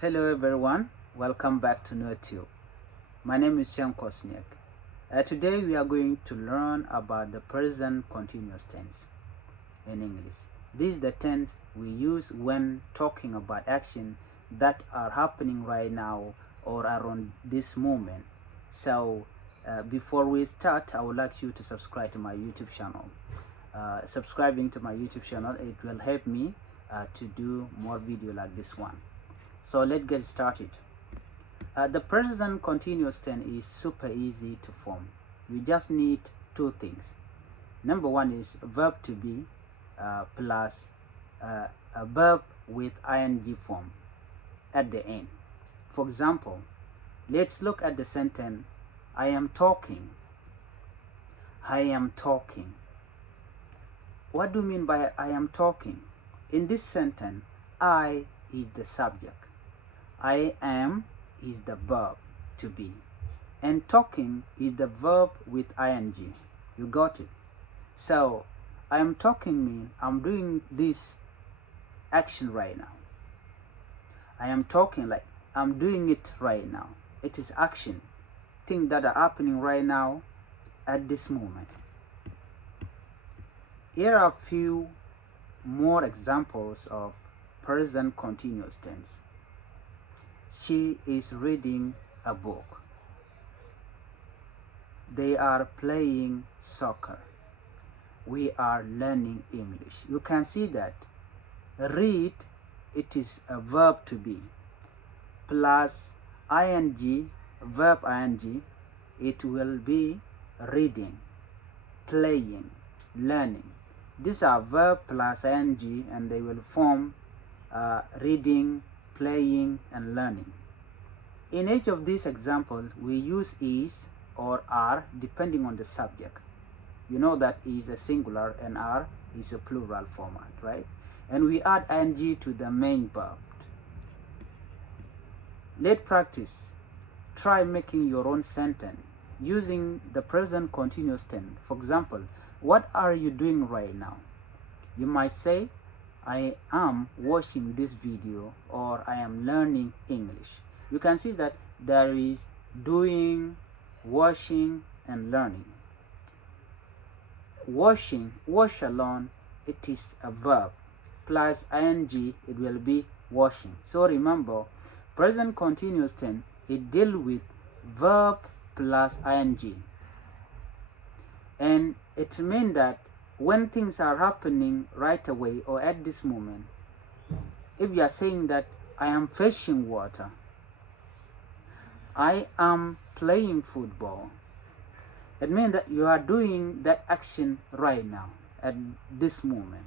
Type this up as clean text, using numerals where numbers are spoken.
Hello everyone, welcome back to NerdTube. My name is Sean Kosniak. Today we are going to learn about the present continuous tense in English. This is the tense we use when talking about action that are happening right now or around this moment. So before we start, I would like you to subscribe to my YouTube channel. Subscribing to my YouTube channel, it will help me to do more video like this one. So let's get started. The present continuous tense is super easy to form. We just need two things. Number one is verb to be plus a verb with ing form at the end. For example, let's look at the sentence, I am talking. I am talking. What do you mean by I am talking? In this sentence, I is the subject. I am is the verb to be, and talking is the verb with ing. You got it? So I am talking means I'm doing this action right now. I am talking like I'm doing it right now. It is action, things that are happening right now at this moment. Here are a few more examples of present continuous tense. She is reading a book. They are playing soccer. We are learning English. You can see that read, it is a verb to be, plus ing, verb ing, it will be reading, playing, learning. These are verb plus ing and they will form reading, playing, and learning. In each of these examples, we use is or are depending on the subject. You know that is a singular and are is a plural format, right? And we add ing to the main verb. Let's practice. Try making your own sentence using the present continuous tense. For example, what are you doing right now? You might say, I am watching this video, or I am learning English. You can see that there is doing, watching, and learning. Washing, wash alone, it is a verb. Plus ing, it will be washing. So remember, present continuous tense, it deals with verb plus ing. And it means that when things are happening right away or at this moment, if you are saying that I am fetching water, I am playing football, it means that you are doing that action right now at this moment.